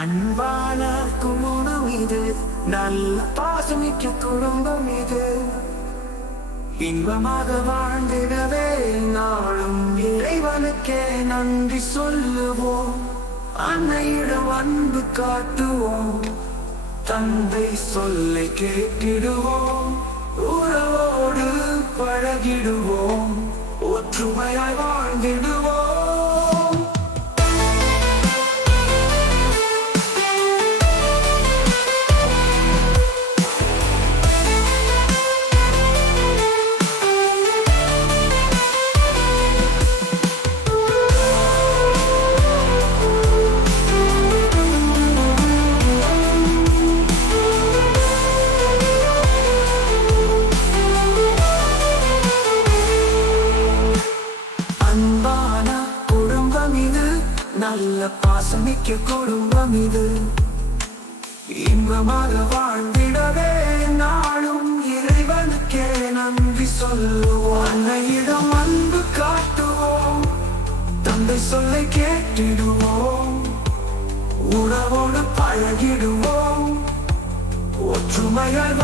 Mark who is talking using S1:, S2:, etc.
S1: அன்பான குமுணம் இது. நல்ல பாசமிக்க குடும்பம் இது. இன்பமாக வாழ்ந்திடவே நாளும் இறைவனுக்கே நன்றி சொல்லுவோம். அன்னையிடம் அன்பு காட்டுவோம். தந்தை சொல்லை கேட்டிடுவோம். உறவோடு பழகிடுவோம். ஒற்றுமையாய் வாழ்ந்திடுவோம். அன்பான குடும்பம் இது. நல்ல பாசமிக்க குடும்பம் இது. இன்பமாக வாழ்ந்திடவே நாளும் இறைவனுக்கே நன்றி சொல்லுவோம். அன்னையிடம் அன்பு காட்டுவோம். தந்தை சொல்லை கேட்டிடுவோம். உறவோடு பழகிடுவோம். ஒற்றுமையால்